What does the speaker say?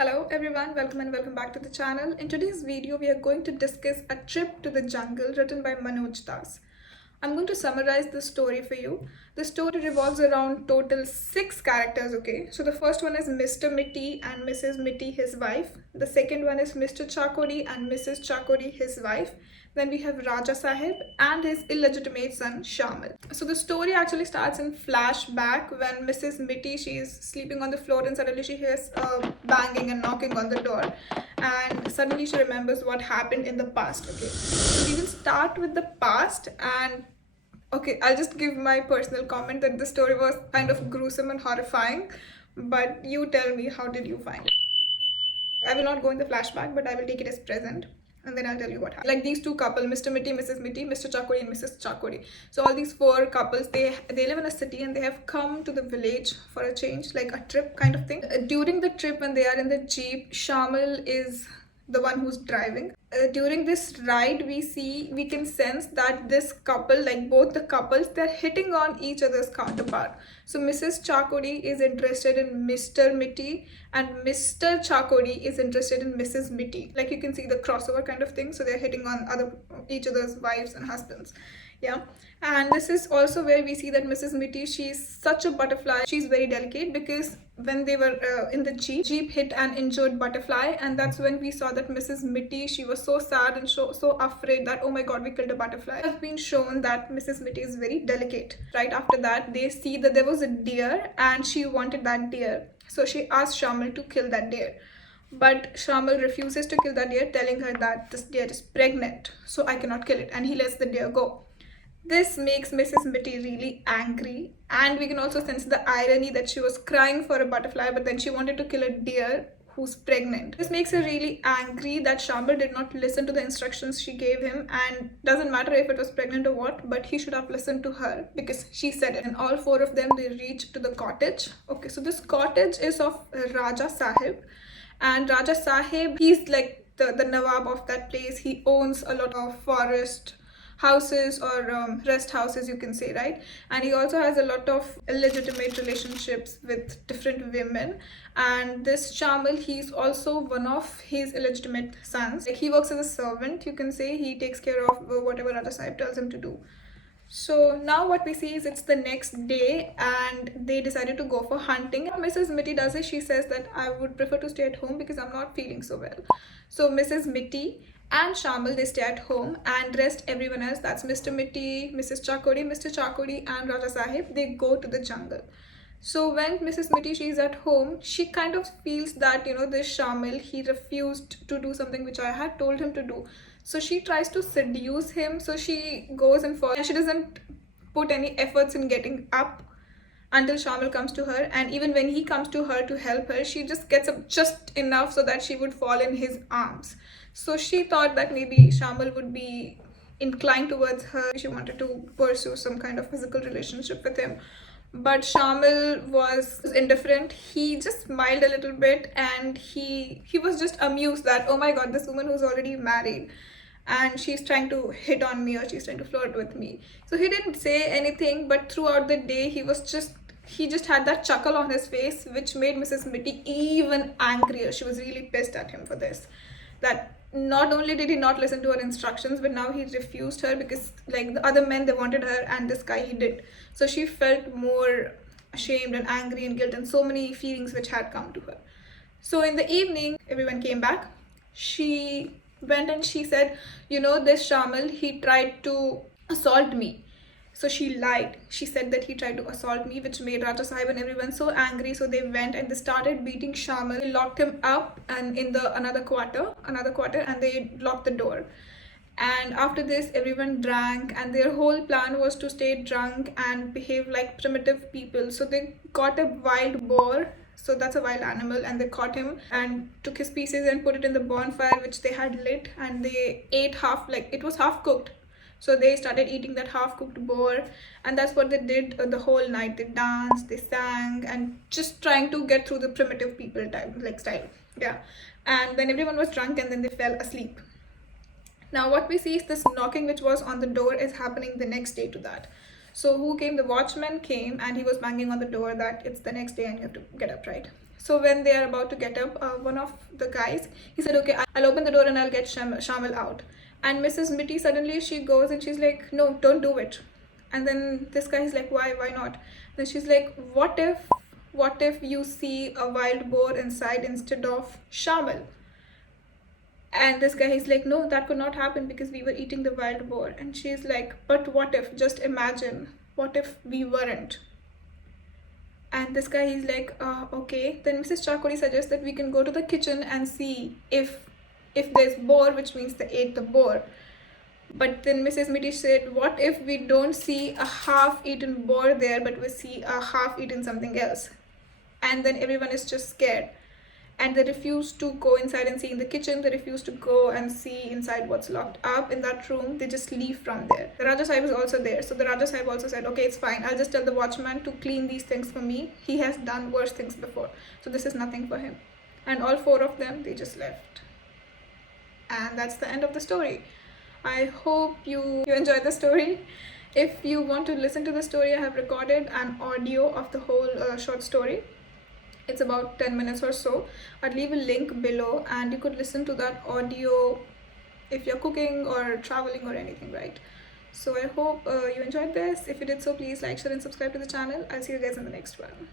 Hello everyone, welcome and welcome back to the channel. In today's video, we are going to discuss A Trip to the Jungle written by Manoj Das. I'm going to summarize the story for you. The story revolves around total 6 characters, okay? So the first one is Mr. Mitty and Mrs. Mitty, his wife. The second one is Mr. Chakori and Mrs. Chakori, his wife. Then we have Raja Sahib and his illegitimate son Shamil. So the story actually starts in flashback when Mrs. Mitty, she is sleeping on the floor and suddenly she hears banging and knocking on the door, and suddenly she remembers what happened in the past. Okay, so we will start with the past. And okay, I'll just give my personal comment that the story was kind of gruesome and horrifying, but you tell me, how did you find it? I will not go in the flashback, but I will take it as present, and then I'll tell you what happened. Like these two couple, Mr. Mitty, Mrs. Mitty, Mr. Chakori and Mrs. Chakori. So all these 4 couples, they live in a city and they have come to the village for a change, like a trip kind of thing. During the trip, when they are in the jeep, Shamil is the one who's driving. During this ride, we can sense that this couple, like both the couples, they're hitting on each other's counterpart. So Mrs. Chakori is interested in Mr. Mitty and Mr. Chakori is interested in Mrs. Mitty. Like you can see the crossover kind of thing. So they're hitting on each other's wives and husbands. Yeah, and this is also where we see that Mrs. Mitty, she's such a butterfly. She's very delicate because when they were in the jeep hit an injured butterfly, and that's when we saw that Mrs. Mitty, she was so sad and so afraid that, oh my god, we killed a butterfly. It has been shown that Mrs. Mitty is very delicate. Right after that, they see that there was a deer and she wanted that deer, so she asked Shamil to kill that deer. But Shamil refuses to kill the deer, telling her that this deer is pregnant, so I cannot kill it, and he lets the deer go. This makes Mrs. Mitty really angry, and we can also sense the irony that she was crying for a butterfly, but then she wanted to kill a deer who's pregnant. This makes her really angry that Shamil did not listen to the instructions she gave him, and doesn't matter if it was pregnant or what, but he should have listened to her because she said it. And all 4 of them, they reached to the cottage. Okay, so this cottage is of Raja Sahib, and Raja Sahib, he's like the Nawab of that place. He owns a lot of forest houses or rest houses, you can say, right? And he also has a lot of illegitimate relationships with different women. And this Shamil, he's also one of his illegitimate sons. Like he works as a servant, you can say. He takes care of whatever Raja Sahib tells him to do. So now what we see is it's the next day and they decided to go for hunting. What Mrs. Mitty does is she says that I would prefer to stay at home because I'm not feeling so well. So Mrs. Mitty and Shamil, they stay at home, and rest everyone else, that's Mr. Mitty, Mrs. Chakori, Mr. Chakori and Raja Sahib, they go to the jungle. So when Mrs. Mitty, she's at home, she kind of feels that, this Shamil, he refused to do something which I had told him to do. So she tries to seduce him. So she goes and falls, and she doesn't put any efforts in getting up until Shamil comes to her. And even when he comes to her to help her, she just gets up just enough so that she would fall in his arms. So she thought that maybe Shamil would be inclined towards her. She wanted to pursue some kind of physical relationship with him. But Shamil was indifferent. He just smiled a little bit and he was just amused that, oh my god, this woman who's already married and she's trying to hit on me or she's trying to flirt with me. So he didn't say anything, but throughout the day he just had that chuckle on his face, which made Mrs. Mitty even angrier. She was really pissed at him for this. That not only did he not listen to her instructions, but now he refused her because like the other men, they wanted her and this guy, he did. So she felt more ashamed and angry and guilt and so many feelings which had come to her. So in the evening, everyone came back. She went and she said, this Shamil, he tried to assault me. So she lied. She said that he tried to assault me, which made Raja Sahib and everyone so angry. So they went and they started beating Shamil. They locked him up and in the another quarter, and they locked the door. And after this, everyone drank, and their whole plan was to stay drunk and behave like primitive people. So they caught a wild boar. So that's a wild animal, and they caught him and took his pieces and put it in the bonfire which they had lit, and they ate it was half cooked. So they started eating that half-cooked boar, and that's what they did the whole night. They danced, they sang, and just trying to get through the primitive people style. Yeah, and then everyone was drunk, and then they fell asleep. Now what we see is this knocking which was on the door is happening the next day to that. So who came? The watchman came and he was banging on the door that it's the next day and you have to get up, right? So when they are about to get up, one of the guys, he said, okay, I'll open the door and I'll get Shamil out. And Mrs. Mitty, suddenly she goes and she's like, no, don't do it. And then this guy is like, why not? Then she's like, what if you see a wild boar inside instead of Shamil? And this guy is like, no, that could not happen because we were eating the wild boar. And she's like, but what if? Just imagine, what if we weren't? And this guy is like, okay. Then Mrs. Chakori suggests that we can go to the kitchen and see if there's boar, which means they ate the boar. But then Mrs. Mitty said, what if we don't see a half-eaten boar there, but we see a half-eaten something else? And then everyone is just scared. And they refuse to go inside and see in the kitchen. They refuse to go and see inside what's locked up in that room. They just leave from there. The Raja Sahib was also there. So the Raja Sahib also said, okay, it's fine. I'll just tell the watchman to clean these things for me. He has done worse things before. So this is nothing for him. And all four of them, they just left. And that's the end of the story. I hope you enjoyed the story. If you want to listen to the story, I have recorded an audio of the whole short story. It's about 10 minutes or so. I'll leave a link below and you could listen to that audio if you're cooking or traveling or anything, right? So I hope you enjoyed this. If you did so, please like, share and subscribe to the channel. I'll see you guys in the next one.